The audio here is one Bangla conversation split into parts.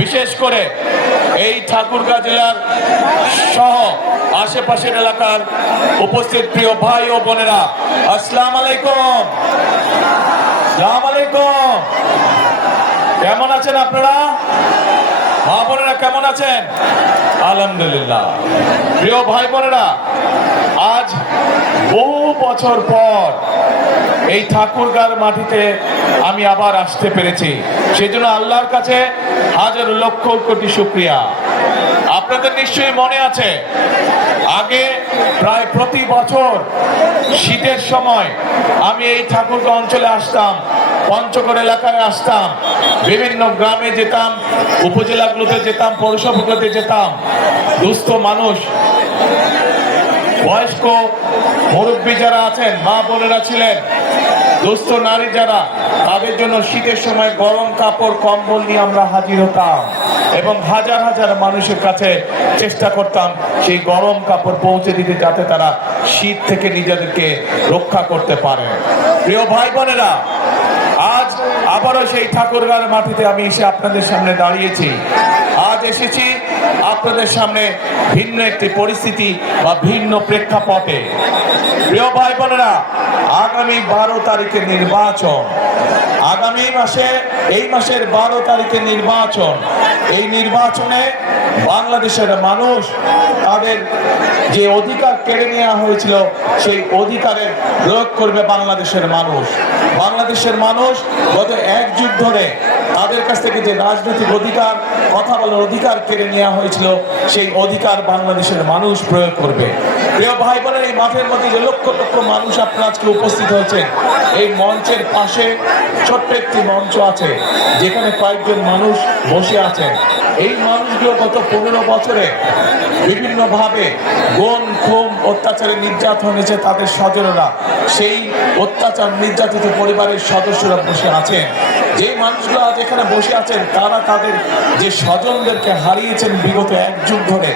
বিশেষ করে এই ঠাকুরগাঁ জেলার সহ আশেপাশের এলাকার উপস্থিত প্রিয় ভাই ও বোনেরা, আসসালামু আলাইকুম। আসসালামু আলাইকুম। কেমন আছেন আপনারা? মা বোনেরা কেমন আছেন? আলহামদুলিল্লাহ। প্রিয় ভাই বোনেরা, আজ বহু বছর পর এই ঠাকুরগাঁর মাটিতে আমি আবার আসতে পেরেছি, সেজন্য আল্লাহর কাছে হাজার লক্ষ কোটি শুকরিয়া। আপনাদের নিশ্চয়ই মনে আছে, আগে প্রায় প্রতি বছর শীতের সময় আমি এই ঠাকুরগাঁও অঞ্চলে আসতাম, পঞ্চগড় এলাকায় আসতাম, বিভিন্ন গ্রামে যেতাম, উপজেলাগুলোতে যেতাম, পৌরসভাগুলোতে যেতাম। দুস্থ মানুষ, বয়স্ক মুরব্বী যারা আছেন, মা বোনেরা ছিলেন, দুস্থ নারী যারা, তাদের জন্য শীতের সময় গরম কাপড় কম্বল নিয়ে আমরা হাজির হতাম এবং হাজার হাজার মানুষের কাছে চেষ্টা করতাম সেই গরম কাপড় পৌঁছে দিতে, যাতে তারা শীত থেকে নিজেদেরকে রক্ষা করতে পারে। প্রিয় ভাই বোনেরা, আজ আবারও সেই ঠাকুরগাঁর মাটিতে আমি এসে আপনাদের সামনে দাঁড়িয়েছি। আজ এসেছি আপনাদের সামনে ভিন্ন একটি পরিস্থিতি বা ভিন্ন প্রেক্ষাপটে। প্রিয় ভাই বোনেরা, আগামী 12 তারিখে নির্বাচন, আগামী মাসে, এই মাসের 12 তারিখে নির্বাচন। এই নির্বাচনে বাংলাদেশের মানুষ তাদের যে অধিকার কেড়ে নেওয়া হয়েছিল, সেই অধিকারের প্রয়োগ করবে বাংলাদেশের মানুষ। বাংলাদেশের মানুষ গত এক যুগ ধরে তাদের কাছ থেকে যে রাজনৈতিক অধিকার, কথা বলার অধিকার কেড়ে নেওয়া হয়েছিল, সেই অধিকার বাংলাদেশের মানুষ প্রয়োগ করবে। প্রিয় ভাই বোনের, এই মাঠের মধ্যে যে লক্ষ লক্ষ মানুষ আপনারা আজকে উপস্থিত হয়েছেন, এই মঞ্চের পাশে ছোট্ট একটি মঞ্চ আছে যেখানে কয়েকজন মানুষ বসে আছেন। এই মানুষগুলো গত 15 বছরে বিভিন্নভাবে গুম খুন অত্যাচারে নির্যাতন হয়েছে তাদের স্বজনরা, সেই অত্যাচার নির্যাতিত পরিবারের সদস্যরা বসে আছেন। যে মানুষগুলো আজ এখানে বসে আছেন, তারা তাদের যে স্বজনদেরকে হারিয়েছেন বিগত এক যুগ ধরে,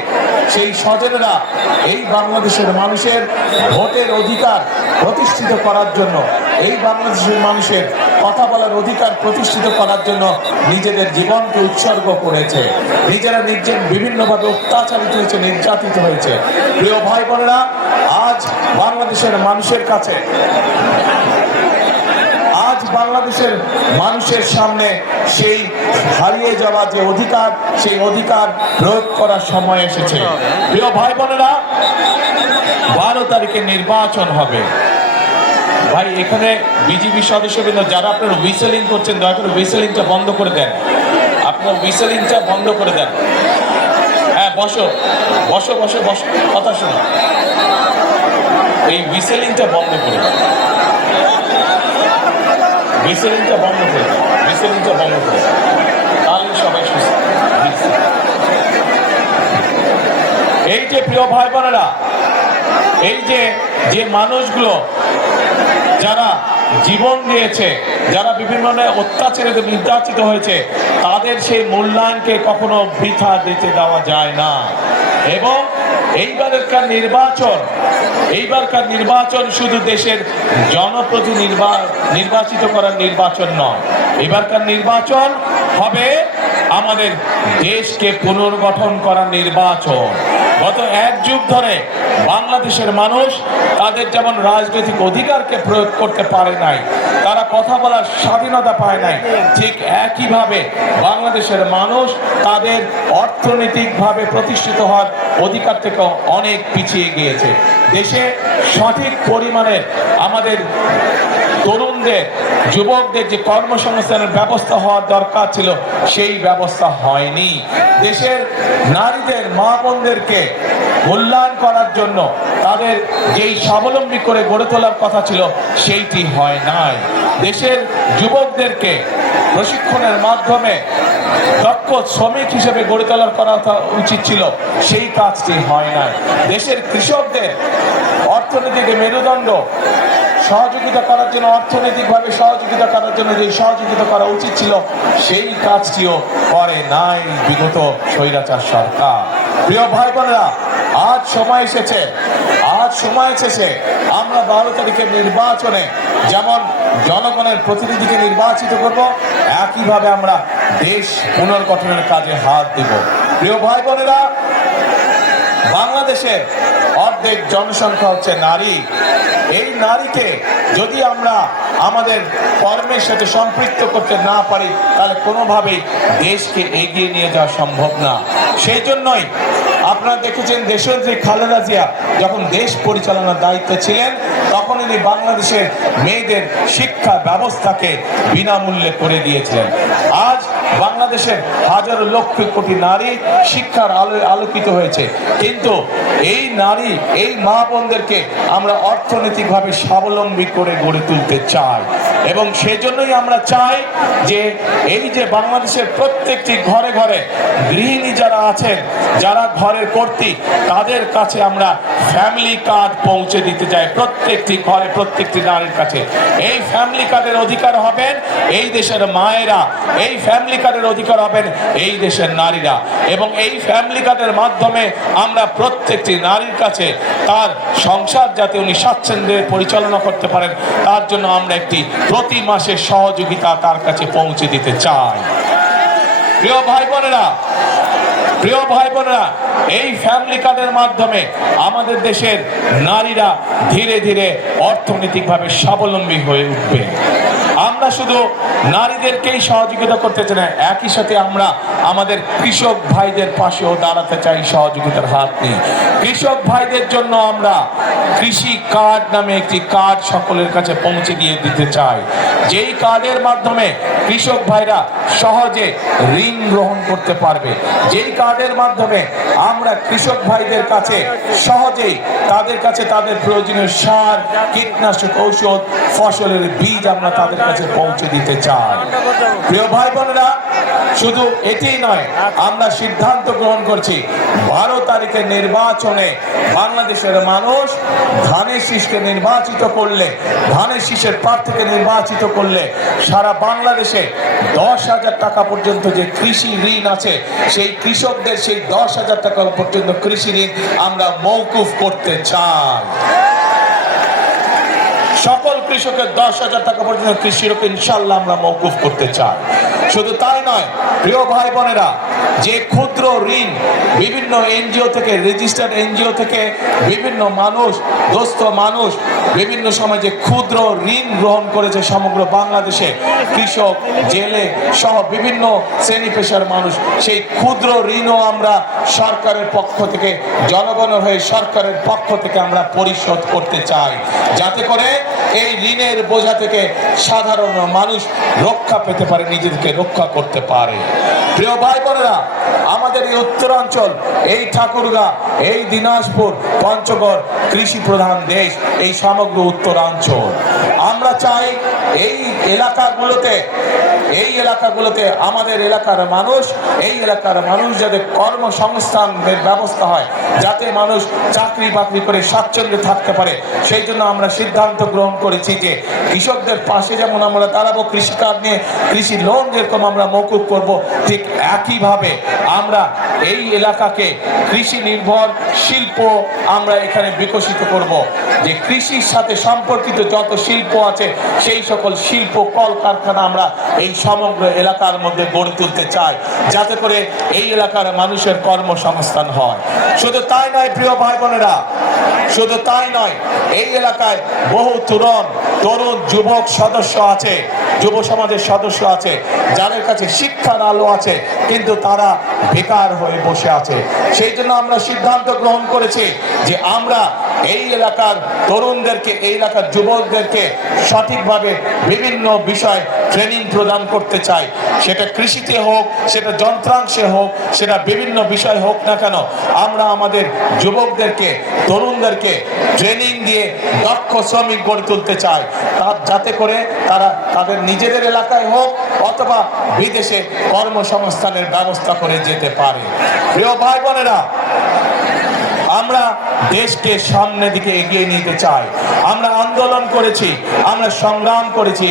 সেই স্বজনেরা এই বাংলাদেশের মানুষের ভোটের অধিকার প্রতিষ্ঠিত করার জন্য, এই বাংলাদেশের মানুষের কথা বলার অধিকার প্রতিষ্ঠিত করার জন্য নিজেদের জীবনকে উৎসর্গ করেছে। নিজেরা বিভিন্নভাবে অত্যাচারিত হয়েছে, নির্যাতিত হয়েছে। প্রিয় ভাই বোনেরা, আজ বাংলাদেশের মানুষের কাছে, আজ বাংলাদেশের মানুষের সামনে সেই হারিয়ে যাওয়া যে অধিকার, সেই অধিকার প্রয়োগ করার সময় এসেছে। প্রিয় ভাই বোনেরা, 12 তারিখে নির্বাচন হবে। ভাই, এখানে বিজিবি সদস্যবৃন্দ যারা আপনারা হুইসেলিং করছেন, দয়া করে হুইসেলিংটা বন্ধ করে দেন। আপনার হুইসেলিংটা বন্ধ করে দেন। হ্যাঁ, বসো বসো বসো বসো, কথা শোনো। এই হুইসেলিংটা বন্ধ করে দেন, হুইসেলিংটা বন্ধ করে দেন, হুইসেলিংটা বন্ধ করে দেন, তাহলে সবাই সুস্থ। এই যে প্রিয় ভাই বোনেরা, এই যে মানুষগুলো যারা জীবন দিয়েছে, যারা বিভিন্ন অত্যাচারে নির্যাতিত হয়েছে, তাদের সেই মূল্যায়নকে কখনো বৃথা দিতে দেওয়া যায় না। এবং এইবারকার নির্বাচন শুধু দেশের জনপ্রতিনিধি নির্বাচিত করার নির্বাচন নয়, এবারকার নির্বাচন হবে আমাদের দেশকে পুনর্গঠন করার নির্বাচন। গত এক যুগ ধরে বাংলাদেশের মানুষ তাদের যেমন রাজনৈতিক অধিকারকে প্রয়োগ করতে পারে নাই, তারা কথা বলার স্বাধীনতা পায় নাই, ঠিক একইভাবে বাংলাদেশের মানুষ তাদের অর্থনৈতিকভাবে প্রতিষ্ঠিত হওয়ার অধিকার থেকে অনেক পিছিয়ে গিয়েছে। দেশে সঠিক পরিমাণে আমাদের তরুণদের, যুবকদের যে কর্মসংস্থানের ব্যবস্থা হওয়ার দরকার ছিল, সেই ব্যবস্থা হয়নি। দেশের নারীদের, মা বোনদেরকে মূল্যায়ন করার জন্য তাদের যেই স্বাবলম্বী করে গড়ে তোলার কথা ছিল, সেইটি হয় নাই। দেশের যুবকদেরকে প্রশিক্ষণের মাধ্যমে দক্ষ শ্রমিক হিসেবে গড়ে তোলার করা উচিত ছিল, সেই কাজটি হয় নাই। দেশের কৃষকদের অর্থনৈতিক মেরুদণ্ড সহযোগিতা করার জন্য, অর্থনৈতিকভাবে সহযোগিতা করার জন্য যে সহযোগিতা করা উচিত ছিল, সেই কাজটিও করে নাই বিগত স্বৈরাচার সরকার। প্রিয় ভাই বোনেরা, আজ সময় সময় এসেছে আমরা 12 তারিখের নির্বাচনে যেমন জনগণের প্রতিনিধিকে নির্বাচিত করব, একইভাবে আমরা দেশ পুনর্গঠনের কাজে হাত দেব। প্রিয় ভাই বোনেরা, বাংলাদেশে অর্ধেক জনসংখ্যা হচ্ছে নারী। এই নারীকে যদি আমরা আমাদের কর্মের সাথে সম্পৃক্ত করতে না পারি, তাহলে কোনোভাবেই দেশকে এগিয়ে নিয়ে যাওয়া সম্ভব না। সেই জন্যই আপনারা দেখেছেন দেশনেত্রী খালেদা জিয়া যখন দেশ পরিচালনার দায়িত্বে ছিলেন, তখন ইনি বাংলাদেশের মেয়েদের শিক্ষা ব্যবস্থাকে বিনামূল্যে করে দিয়েছিলেন। আজ বাংলাদেশের হাজারো লক্ষ কোটি নারী শিক্ষার আলোয় আলোকিত হয়েছে, কিন্তু এই নারী, এই মা বোনদেরকে আমরা অর্থনৈতিকভাবে স্বাবলম্বী করে গড়ে তুলতে চাই। এবং সেজন্যই আমরা চাই যে এই যে বাংলাদেশের প্রত্যেকটি ঘরে ঘরে গৃহিণী যারা আছেন, যারা ঘরের কর্ত্রী, তাদের কাছে আমরা ফ্যামিলি কার্ড পৌঁছে দিতে চাই, প্রত্যেকটি ঘরে প্রত্যেকটি নারীর কাছে। এই ফ্যামিলি কার্ডের অধিকার হবেন এই দেশের মায়েরা, এই ফ্যামিলি কার্ডের অধিকার হবেন এই দেশের নারীরা। এবং এই ফ্যামিলি কার্ডের মাধ্যমে আমরা প্রত্যেকটি নারীর কাছে তার সংসার যাতে উনি স্বাচ্ছন্দ্যে পরিচালনা করতে পারেন, তার জন্য আমরা একটি প্রতি মাসের সহযোগিতা তার কাছে পৌঁছে দিতে চাই। প্রিয় ভাই বোনেরা, এই ফ্যামিলি কার্ডের মাধ্যমে আমাদের দেশের নারীরা ধীরে ধীরে অর্থনৈতিকভাবে স্বাবলম্বী হয়ে উঠবে। আমরা শুধু নারীদেরকেই সহযোগিতা করতে চাই না, একই সাথে আমরা আমাদের কৃষক ভাইদের পাশেও দাঁড়াতে চাই, সহযোগিতার হাত নিয়ে। কৃষক ভাইদের জন্য আমরা কৃষি কার্ড নামে একটি কার্ড সকলের কাছে পৌঁছে দিয়ে দিতে চাই, যেই কার্ডের মাধ্যমে কৃষক ভাইরা সহজে ঋণ গ্রহণ করতে পারবে, যেই কার্ডের মাধ্যমে আমরা কৃষক ভাইদের কাছে সহজেই তাদের কাছে তাদের প্রয়োজনীয় সার, কীটনাশক ঔষধ, ফসলের বীজ আমরা তাদের কাছে পৌঁছে দিতে চাই। প্রিয় ভাই বোনেরা, শুধু এটি নয়, আমরা সিদ্ধান্ত গ্রহণ করছি 12 তারিখের নির্বাচনে বাংলাদেশের মানুষ ধানের শীষকে নির্বাচিত করলে, ধানের শীষের প্রার্থীকে নির্বাচিত করলে সারা বাংলাদেশে 10,000 টাকা পর্যন্ত যে কৃষি ঋণ আছে, সেই কৃষকদের সেই 10,000 টাকা পর্যন্ত কৃষি ঋণ আমরা মওকুফ করতে চাই। সকল কৃষকের 10,000 টাকা পর্যন্ত কৃষি ঋণ ইনশাআল্লাহ আমরা মওকুফ করতে চাই। শুধু তাই নয়, প্রিয় ভাই বোনেরা, যে ক্ষুদ্র ঋণ বিভিন্ন এনজিও থেকে, রেজিস্টার্ড এনজিও থেকে বিভিন্ন মানুষ, দোস্ত মানুষ বিভিন্ন সময় যে ক্ষুদ্র ঋণ গ্রহণ করেছে সমগ্র বাংলাদেশে, কৃষক, জেলে সহ বিভিন্ন শ্রেণী পেশার মানুষ, সেই ক্ষুদ্র ঋণও আমরা সরকারের পক্ষ থেকে, জনগণের হয়ে সরকারের পক্ষ থেকে আমরা পরিশোধ করতে চাই, যাতে করে এই ঋণের বোঝা থেকে সাধারণ মানুষ রক্ষা পেতে পারে, নিজেদেরকে রক্ষা করতে পারে। প্রিয় ভাই বোনেরা, আমাদের এই উত্তরাঞ্চল, এই ঠাকুরগাঁ, এই দিনাজপুর, পঞ্চগড় কৃষি প্রধান দেশ, এই সমগ্র উত্তরাঞ্চল আমরা চাই এই এলাকাগুলোতে আমাদের এলাকার মানুষ যাতে কর্মসংস্থানের ব্যবস্থা হয়, যাতে মানুষ চাকরি বাকরি করে স্বাচ্ছন্দ্যে থাকতে পারে। সেই জন্য আমরা সিদ্ধান্ত গ্রহণ করেছি যে কৃষকদের পাশে যেমন আমরা দাঁড়াবো, কৃষি কার্ড নিয়ে কৃষি লোন যেরকম আমরা মওকুফ করব, ঠিক একইভাবে আমরা এই এলাকাকে কৃষি নির্ভর শিল্প আমরা এখানে বিকশিত করব। যে কৃষির সাথে সম্পর্কিত যত শিল্প আছে, সেই সকল শিল্প কলকারখানা আমরা এই সমগ্র এলাকার মধ্যে গড়ে তুলতে চাই, যাতে করে এই এলাকার মানুষের কর্মসংস্থান হয়। শুধু তাই নয় প্রিয় ভাই বোনেরা, শুধু তাই নয়, এই এলাকায় বহু তরুণ যুবক সদস্য আছে, যুব সমাজের সদস্য আছে, যাদের কাছে শিক্ষার আলো আছে, কিন্তু তারা বেকার হয়ে বসে আছে। সেই জন্য আমরা সিদ্ধান্ত গ্রহণ করেছি যে আমরা এই এলাকার তরুণদেরকে, এই এলাকার যুবকদেরকে সঠিকভাবে বিভিন্ন বিষয় ট্রেনিং প্রদান করতে চাই। সেটা কৃষিতে হোক, সেটা যন্ত্রাংশে হোক, সেটা বিভিন্ন বিষয় হোক না কেন, আমরা আমাদের যুবকদেরকে, তরুণদেরকে ট্রেনিং দিয়ে দক্ষ শ্রমিক গড়ে তুলতে চাই, যাতে করে তারা তাদের নিজেদের এলাকায় হোক অথবা বিদেশে কর্মসংস্থানের ব্যবস্থা করে যেতে পারে। প্রিয় ভাই বোনেরা, আমরা দেশকে সামনের দিকে এগিয়ে নিতে চাই। আমরা আন্দোলন করেছি, আমরা সংগ্রাম করেছি,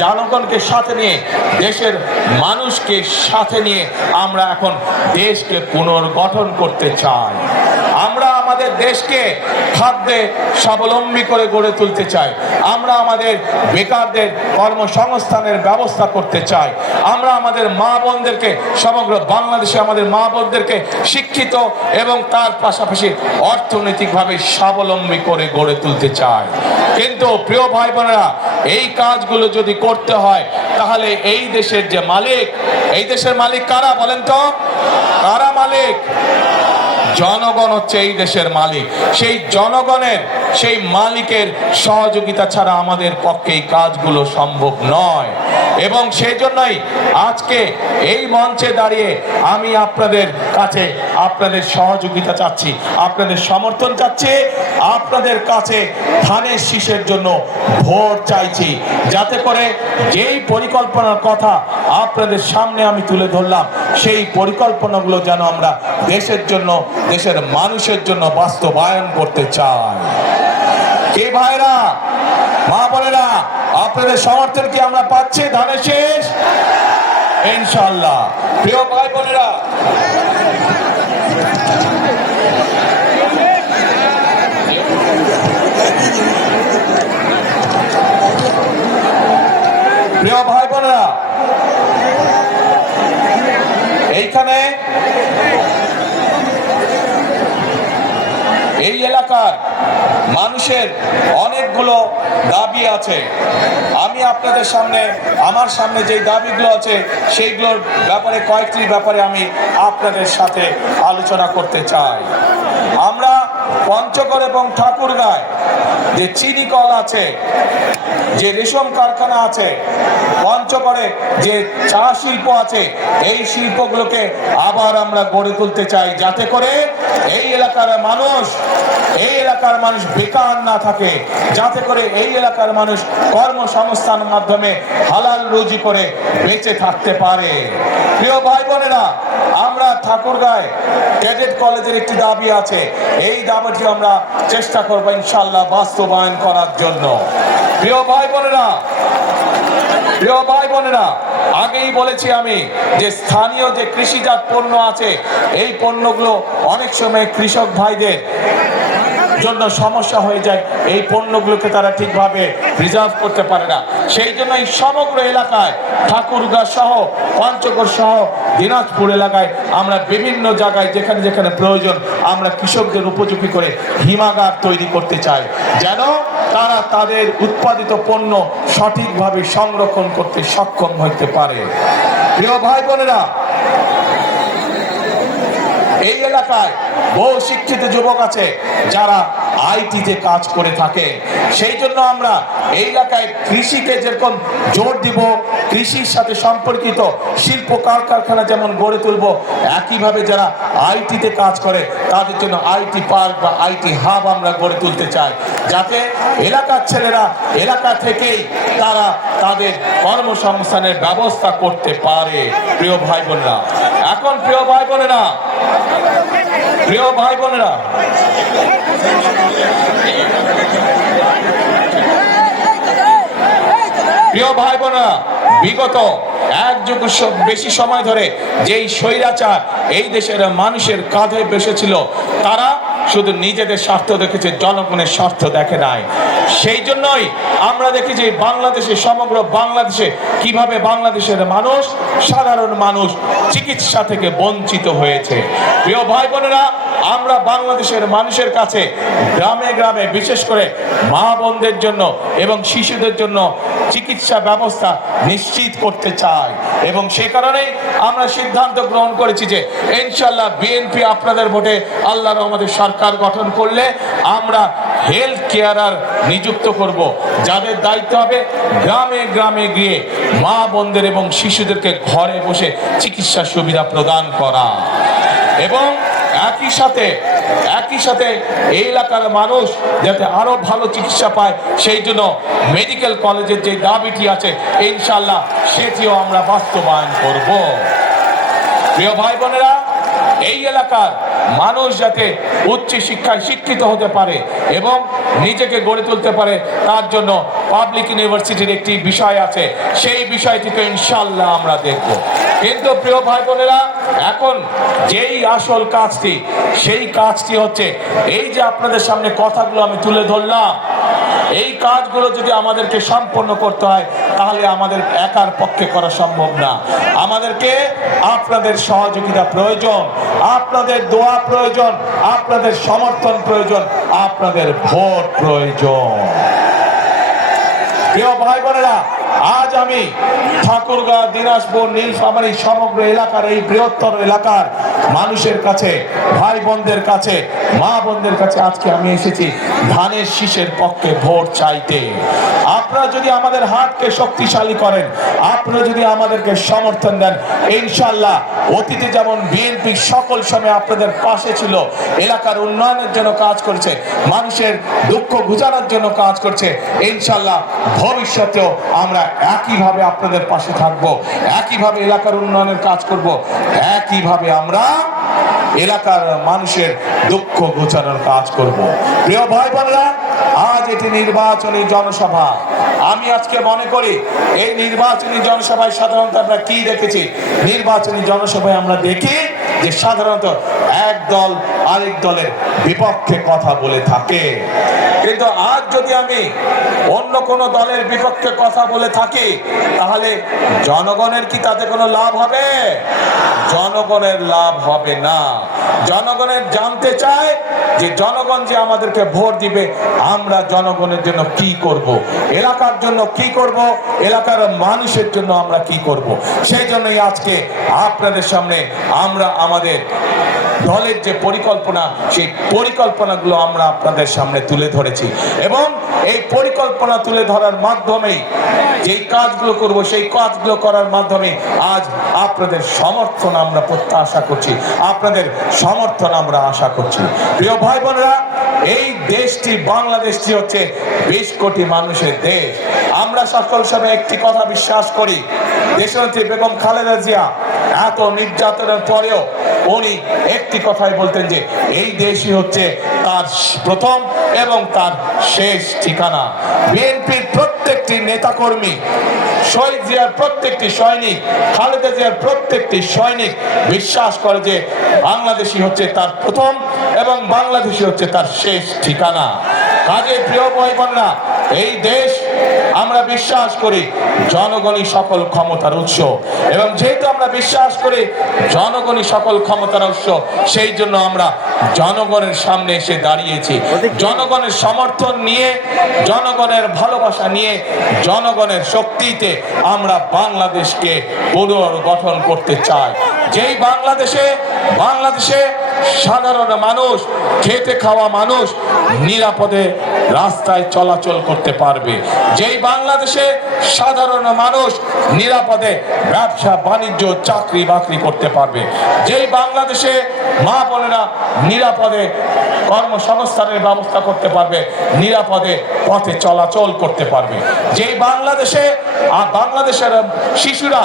জনগণকে সাথে নিয়ে, দেশের মানুষকে সাথে নিয়ে আমরা এখন দেশকে পুনর্গঠন করতে চাই। আমরা আমাদের দেশকে খাদ্যে স্বাবলম্বী করে গড়ে তুলতে চাই। আমরা আমাদের বেকারদের কর্মসংস্থানের ব্যবস্থা করতে চাই। আমরা আমাদের মা বোনদেরকে, সমগ্র বাংলাদেশে আমাদের মা বোনদেরকে শিক্ষিত এবং তার পাশাপাশি অর্থনৈতিকভাবে স্বাবলম্বী করে গড়ে তুলতে চাই। কিন্তু প্রিয় ভাই বোনেরা, এই কাজগুলো যদি করতে হয় তাহলে এই দেশের যে মালিক, এই দেশের মালিক কারা বলেন তো? কারা মালিক? জনগণ হচ্ছে এই দেশের মালিক। সেই জনগণের, সেই মালিকের সহযোগিতা ছাড়া আমাদের পক্ষে এই কাজগুলো সম্ভব নয়। এবং সেই জন্যই আজকে এই মঞ্চে দাঁড়িয়ে আমি আপনাদের কাছে আপনাদের সহযোগিতা চাচ্ছি, আপনাদের সমর্থন চাচ্ছি, আপনাদের কাছে ধানের শীষের জন্য ভোট চাইছি, যাতে করে যেই পরিকল্পনার কথা আপনাদের সামনে আমি তুলে ধরলাম সেই পরিকল্পনাগুলো যেন আমরা দেশের জন্য, দেশের মানুষের জন্য বাস্তবায়ন করতে চাই। কে ভাইরা, মা বোনেরা, আপনাদের সমর্থন কি আমরা পাচ্ছি ধানের শীষ? ইনশাআল্লাহ। প্রিয় ভাই বোনেরা, প্রিয় ভাই বোনেরা, এইখানে এই এলাকার মানুষের অনেকগুলো দাবি আছে। আমি আপনাদের সামনে, আমার সামনে যে দাবিগুলো আছে সেইগুলোর ব্যাপারে, কয়েকটির ব্যাপারে আমি আপনাদের সাথে আলোচনা করতে চাই। আমরা পঞ্চগড় এবং ঠাকুরগাঁয় যে চিনি কল আছে, যে রেশম কারখানা আছে, পঞ্চগড়ে যে চা শিল্প আছে, এই শিল্পগুলোকে আবার আমরা গড়ে তুলতে চাই, যাতে করে এই এলাকার মানুষ বেকার না থাকে, যাতে করে এই এলাকার মানুষ কর্মসংস্থানের মাধ্যমে হালাল রুজি করে বেঁচে থাকতে পারে। প্রিয় ভাই বোনেরা, আমরা ঠাকুরগাঁয় ক্যাডেট কলেজের একটি দাবি আছে, এই দাবিটি আমরা চেষ্টা করবো ইনশাআল্লাহ বাস্তবায়ন করার জন্য। প্রিয় ভাই বোনেরা, আগেই বলেছি আমি যে স্থানীয় যে কৃষিজাত পণ্য আছে, এই পণ্যগুলো অনেক সময় কৃষক ভাইদের জন্য সমস্যা হয়ে যায়, এই পণ্যগুলোকে তারা ঠিকভাবে প্রিজার্ভ করতে পারে না। সেই জন্য এই সমগ্র এলাকায়, ঠাকুরগাঁ সহ, পঞ্চগড় সহ, দিনাজপুর এলাকায় আমরা বিভিন্ন জায়গায় যেখানে যেখানে প্রয়োজন আমরা কৃষকদের উপযোগী করে হিমাগার তৈরি করতে চাই, যেন তারা তাদের উৎপাদিত পণ্য সঠিকভাবে সংরক্ষণ করতে সক্ষম হতে পারে। প্রিয় ভাই বোনেরা, এই এলাকায় বহু শিক্ষিত যুবক আছে যারা আইটিতে কাজ করে থাকে। সেই জন্য আমরা এই এলাকায় কৃষিকে যেরকম জোর দিব, কৃষির সাথে সম্পর্কিত শিল্প কারখানা যেমন গড়ে তুলব, একইভাবে যারা আইটিতে কাজ করে তাদের জন্য আইটি পার্ক বা আইটি হাব আমরা গড়ে তুলতে চাই, যাতে এলাকার ছেলেরা এলাকা থেকেই তারা তাদের কর্মসংস্থানের ব্যবস্থা করতে পারে। প্রিয় ভাই বোনেরা, এখন প্রিয় ভাই বোনেরা, বিগত এক যুগ বেশি সময় ধরে যেই স্বৈরাচার এই দেশের মানুষের কাঁধে বসেছিল, তারা শুধু নিজেদের স্বার্থ দেখেছে, জনগণের স্বার্থ দেখে নাই। সেই জন্যই আমরা দেখি যে বাংলাদেশে, সমগ্র বাংলাদেশে কিভাবে বাংলাদেশের মানুষ, সাধারণ মানুষ চিকিৎসা থেকে বঞ্চিত হয়েছে। প্রিয় ভাই বোনেরা, আমরা বাংলাদেশের মানুষের কাছে গ্রামে গ্রামে, বিশেষ করে মা বোনদের জন্য এবং শিশুদের জন্য চিকিৎসা ব্যবস্থা নিশ্চিত করতে চাই। এবং সে কারণেই আমরা সিদ্ধান্ত গ্রহণ করেছি যে ইনশাআল্লাহ বিএনপি আপনাদের ভোটে আল্লাহর রহমতে সরকার গঠন করলে আমরা হেলথ কেয়ারার নিযুক্ত করব, যাদের দায়িত্ব হবে গ্রামে গ্রামে গিয়ে মা বোনদের এবং শিশুদেরকে ঘরে বসে চিকিৎসা সুবিধা প্রদান করা। এবং একই সাথে এই এলাকার মানুষ যাতে আরো ভালো চিকিৎসা পায়, সেই জন্য মেডিকেল কলেজের যে দাবিটি আছে ইনশাআল্লাহ সেটিও আমরা বাস্তবায়ন করব। প্রিয় ভাই বোনেরা, এই এলাকার মানুষ যাতে উচ্চ শিক্ষায় শিক্ষিত হতে পারে এবং নিজেকে গড়ে তুলতে পারে, তার জন্য পাবলিক ইউনিভার্সিটির একটি বিষয় আছে, সেই বিষয়টিকে ইনশাআল্লাহ আমরা দেখব। কিন্তু প্রিয় ভাই বোনেরা, এখন যেই আসল কাজটি, সেই কাজটি হচ্ছে এই যে আপনাদের সামনে কথাগুলো আমি তুলে ধরলাম, এই কাজগুলো যদি আমাদেরকে সম্পন্ন করতে হয় তাহলে আমাদের একার পক্ষে করা সম্ভব না। আমাদেরকে আপনাদের সহযোগিতা প্রয়োজন, আপনাদের দোয়া প্রয়োজন, আপনাদের সমর্থন প্রয়োজন, আপনাদের ভোট প্রয়োজন। প্রিয় ভাই বোনেরা, আজ আমি ঠাকুরগাঁও, দিনাজপুর, নীলফামারী সমগ্র এলাকার, এই বৃহত্তর এলাকার মানুষের কাছে, ভাই বোনদের কাছে, মা বোনদের কাছে আজকে আমি এসেছি ধানের শীষের পক্ষে ভোট চাইতে। আপনারা যদি আমাদের হাতকে শক্তিশালী করেন, আপনারা যদি আমাদেরকে সমর্থন দেন, ইনশাআল্লাহ অতীতে যেমন বিএনপি সকল সময় আপনাদের পাশে ছিল, এলাকার উন্নয়নের জন্য কাজ করেছে, মানুষের দুঃখ ঘুচানোর জন্য কাজ করছে, ইনশাআল্লাহ ভবিষ্যতেও আমরা একইভাবে আপনাদের পাশে থাকব, একইভাবে এলাকার উন্নয়নের কাজ করব, একইভাবে আমরা এলাকার মানুষের দুঃখ ঘোচানোর কাজ করব। প্রিয় ভাই বোনেরা, আজ এটি নির্বাচনী জনসভা। আমি আজকে মনে করি এই নির্বাচনী জনসভায় সাধারণত আমরা কি দেখেছি, নির্বাচনী জনসভায় আমরা দেখি যে সাধারণত এক দল আরেক দলের বিপক্ষে কথা বলে থাকে। কিন্তু আজ যদি আমি অন্য কোন দলের বিপক্ষে কথা বলে থাকি, তাহলে জনগণের কি তাতে কোনো লাভ হবে? জনগণের লাভ হবে না। জনগণের জানতে চায় যে জনগণ যে আমাদেরকে ভোট দিবে, আমরা জনগণের জন্য কি করব, এলাকার জন্য কি করব, এলাকার মানুষের জন্য আমরা কি করব। সেই জন্যই আজকে আপনাদের সামনে আমরা আমাদের দলের যে পরিকল্পনা, সেই পরিকল্পনাগুলো আমরা আপনাদের সামনে তুলে ধরেছি এবং এই পরিকল্পনা তুলে ধরার মাধ্যমেই যেই কাজগুলো করব, সেই কাজগুলো করার মাধ্যমে আজ আপনাদের সমর্থন আমরা প্রত্যাশা করছি, আপনাদের সমর্থন আমরা আশা করছি। প্রিয় ভাই বোনেরা, এই দেশটি, বাংলাদেশটি হচ্ছে 20 কোটি মানুষের দেশ। আমরা সকল সময় একটি কথা বিশ্বাস করি, দেশনেত্রী বেগম খালেদা জিয়া এত নির্যাতনের পরেও উনি একটি কথাই বলতেন যে এই দেশই হচ্ছে তার প্রথম এবং তার শেষ ঠিকানা। বিএনপির প্রত্যেকটি নেতাকর্মী, শহীদ জিয়ার প্রত্যেকটি সৈনিক, খালেদা জিয়ার প্রত্যেকটি সৈনিক বিশ্বাস করে যে বাংলাদেশই হচ্ছে তার প্রথম এবং বাংলাদেশই হচ্ছে তার শেষ ঠিকানা। কাজে প্রিয় ভাই বোনেরা, এই দেশ আমরা বিশ্বাস করি জনগণই সকল ক্ষমতার উৎস, এবং যেহেতু আমরা বিশ্বাস করি জনগণই সকল ক্ষমতার উৎস, সেই জন্য আমরা জনগণের সামনে এসে দাঁড়িয়েছি, জনগণের সমর্থন নিয়ে, জনগণের ভালোবাসা নিয়ে, জনগণের শক্তিতে আমরা বাংলাদেশকে পুনর্গঠন করতে চাই। যেই বাংলাদেশে সাধারণ মানুষ, খেতে খাওয়া মানুষ নিরাপদে রাস্তায় চলাচল করতে পারবে, যেই বাংলাদেশে সাধারণ মানুষ নিরাপদে ব্যবসা বাণিজ্য চাকরি বাকরি করতে পারবে, যেই বাংলাদেশে মা বোনেরা নিরাপদে কর্মসংস্থানের ব্যবস্থা করতে পারবে, নিরাপদে পথে চলাচল করতে পারবে, যেই বাংলাদেশের শিশুরা,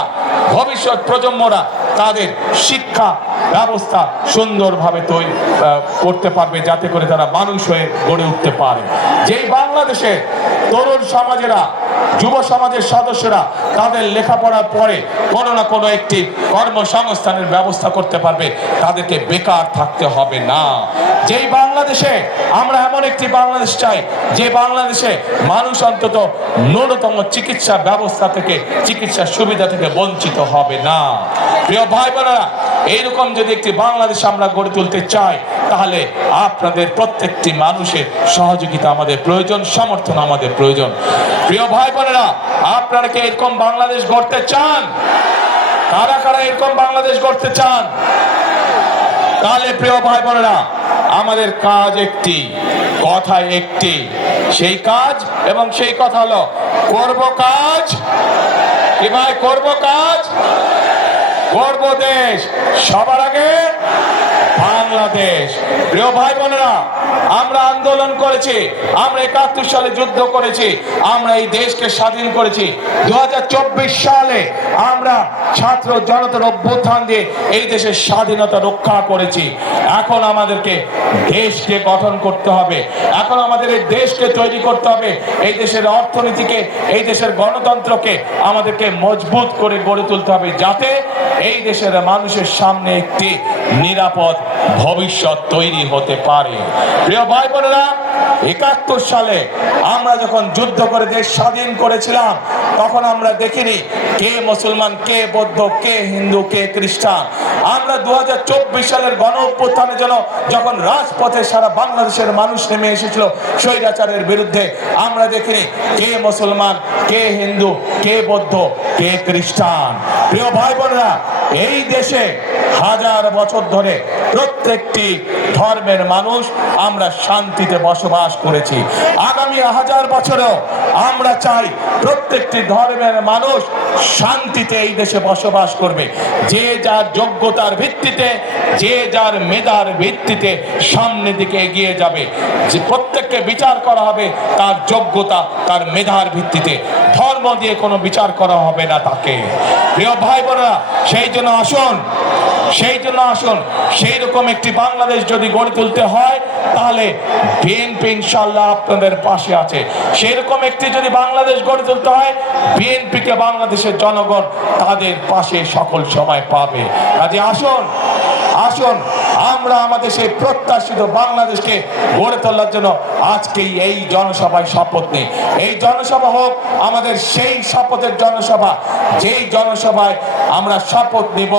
ভবিষ্যৎ প্রজন্মরা তাদের শিক্ষা ব্যবস্থা সুন্দরভাবে তৈরি করতে পারবে, যাতে করে তারা মানুষ হয়ে গড়ে উঠতে পারে, যেই বাংলাদেশে তরুণ সমাজেরা, যুব সমাজের সদস্যরা তাদের লেখাপড়ার পরে কোনো না কোনো একটি কর্মসংস্থানের ব্যবস্থা করতে পারবে, তাদেরকে বেকার থাকতে হবে না। যেই বাংলাদেশে আমরা এমন একটি বাংলাদেশ চাই, যে বাংলাদেশে মানুষ অন্তত ন্যূনতম চিকিৎসা ব্যবস্থা থেকে, চিকিৎসা সুবিধা থেকে বঞ্চিত হবে না। প্রিয় ভাই বোনেরা, এইরকম যদি একটি বাংলাদেশ আমরা গড়ে তুলতে চাই, তাহলে আপনাদের প্রত্যেকটি মানুষের সহযোগিতা আমাদের প্রয়োজন, সমর্থন আমাদের প্রয়োজন। প্রিয় ভাই বোনেরা, আপনারা কি এরকম বাংলাদেশ গড়তে চান? কারা কারা এরকম বাংলাদেশ গড়তে চান? তাহলে প্রিয় ভাই বোনেরা, আমাদের কাজ একটি, কথা একটি, সেই কাজ এবং সেই কথা হলো করব কাজ। কি ভাই, করব কাজ, গর্ব দেশ, সবার আগে বাংলাদেশ। প্রিয় ভাই বোনেরা, আমরা আন্দোলন করেছি, আমরা ৭১ সালে যুদ্ধ করেছি, আমরা এই দেশকে স্বাধীন করেছি। 2024 সালে আমরা ছাত্র জনতার অভ্যুত্থান দিয়ে এই দেশের স্বাধীনতা রক্ষা করেছি। এখন আমাদেরকে দেশকে গঠন করতে হবে, এখন আমাদের এই দেশকে তৈরি করতে হবে, এই দেশের অর্থনীতিকে, এই দেশের গণতন্ত্রকে আমাদেরকে মজবুত করে গড়ে তুলতে হবে, যাতে এই দেশের মানুষের সামনে একটি নিরাপদ ভবিষ্যৎ তৈরি হতে পারে। প্রিয় ভাই বোনেরা, ৭১ সালে আমরা যখন যুদ্ধ করে দেশ স্বাধীন করেছিলাম, তখন আমরা দেখিনি কে মুসলমান, কে বৌদ্ধ, কে হিন্দু, কে খ্রিস্টান। আমরা 2024 সালের গণ অভ্যুত্থানের জন্য যখন রাজপথে সারা বাংলাদেশের মানুষ নেমে এসেছিল স্বৈরাচারের বিরুদ্ধে, আমরা দেখিনি কে মুসলমান, কে হিন্দু, কে বৌদ্ধ, কে খ্রিস্টান। প্রিয় ভাই বোনেরা, এই দেশে হাজার বছর ধরে প্রত্যেকটি ধর্মের মানুষ আমরা শান্তিতে বসবাস করেছি। আগামী হাজার বছরেও আমরা চাই প্রত্যেকটি ধর্মের মানুষ শান্তিতে এই দেশে বসবাস করবে। যে যার যোগ্যতার ভিত্তিতে, যে যার মেধার ভিত্তিতে সামনের দিকে এগিয়ে যাবে। যে প্রত্যেককে বিচার করা হবে তার যোগ্যতা, তার মেধার ভিত্তিতে, ধর্ম দিয়ে কোনো বিচার করা হবে না তাকে। প্রিয় ভাই বোনেরা, সেই জন্য আসুন সেই রকম একটি বাংলাদেশ যদি গড়ে তুলতে হয়, তাহলে বিএনপি ইনশাআল্লাহ আপনাদের পাশে আছে। সেই রকম একটি যদি বাংলাদেশ গড়ে তুলতে হয়, বিএনপিকে বাংলাদেশের জনগণ তাদের পাশে সকল সময় পাবে। কাজে আসুন আমরা আমাদের সেই প্রত্যাশিত বাংলাদেশকে গড়ে তোলার জন্য আজকে এই জনসভায় শপথ নিই। এই জনসভা হোক আমাদের সেই শপথের জনসভা, যেই জনসভায় আমরা শপথ নিব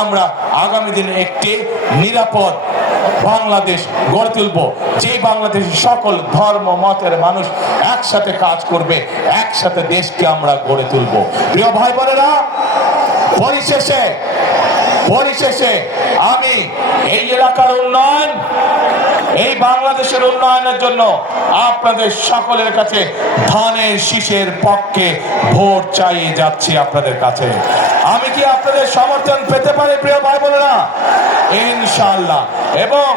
আমরা আগামী দিনে একটি নিরাপদ বাংলাদেশ গড়ে তুলব, যে বাংলাদেশের সকল ধর্ম মতের মানুষ একসাথে কাজ করবে, একসাথে দেশকে আমরা গড়ে তুলব। প্রিয় ভাই বোনেরা, পরিশেষে আমি এই এলাকার উন্নয়ন, এই বাংলাদেশের উন্নয়নের জন্য আপনাদের সকলের কাছে ধানের শীষের পক্ষে ভোট চাইয়ে যাচ্ছি আপনাদের কাছে। আমি কি আপনাদের সমর্থন পেতে পারি প্রিয় ভাই বোনেরা? ইনশাআল্লাহ। এবং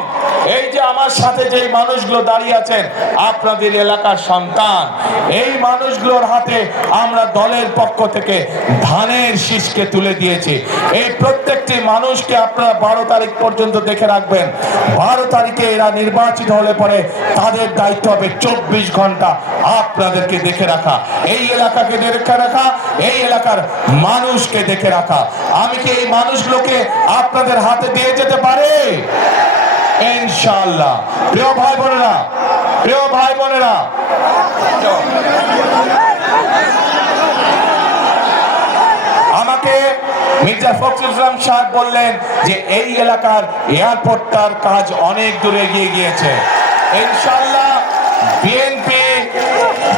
এই যে আমার সাথে যে মানুষগুলো দাঁড়িয়ে আছেন, আপনাদের এলাকার সন্তান, এই মানুষগুলোর হাতে আমরা দলের পক্ষ থেকে ধানের শীষকে তুলে দিয়েছি। এই প্রত্যেকটি মানুষকে আপনারা 12 তারিখ পর্যন্ত দেখে রাখবেন। 12 তারিখে এরা নির্বাচিত হলে পরে তাদের দায়িত্ব হবে 24 ঘন্টা আপনাদেরকে দেখে রাখা, এই এলাকাকে দেখে রাখা, এই এলাকার মানুষকে দেখে রাখা। আমি কি এই মানুষগুলোকে আপনাদের হাতে দিয়ে যেতে পারি? ইনশাআল্লাহ। প্রিয় ভাই বোনেরা, আমাকে মির্জা ফখরুল ইসলাম সাহেব বললেন যে এই এলাকার এয়ারপোর্টটার কাজ অনেক দূরে এগিয়ে গিয়েছে। ইনশাআল্লাহ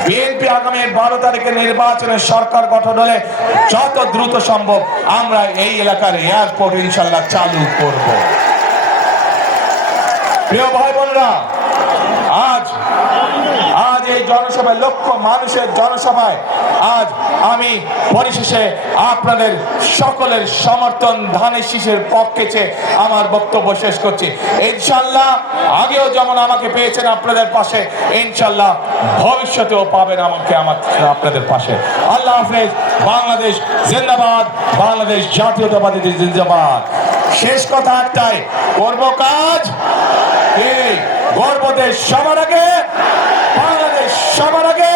বিএনপি আগামী 12 তারিখে নির্বাচনের সরকার গঠন হলে যত দ্রুত সম্ভব আমরা এই এলাকার এয়ারপোর্ট ইনশাআল্লাহ চালু করব। প্রিয় ভাই বোনেরা, আজ এই জনসভায়, লক্ষ মানুষের জনসভায় আজ আমি পরিশেষে আপনাদের সকলের সমর্থন ধানের শীষের পক্ষে চেয়ে আমার বক্তব্য শেষ করছি। ইনশাআল্লাহ আগেও যেমন আমাকে পেয়েছেন আপনাদের পাশে, ইনশাআল্লাহ ভবিষ্যতেও পাবেন আমাকে আপনাদের পাশে। আল্লাহ হাফেজ। বাংলাদেশ জিন্দাবাদ, বাংলাদেশ জাতীয়তাবাদী জিন্দাবাদ। শেষ কথা একটাই, করব কাজ, গর্ব দেশ সবার আগে, বাংলাদেশ সবার আগে,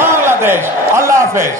বাংলাদেশ। আল্লাহ হাফেজ।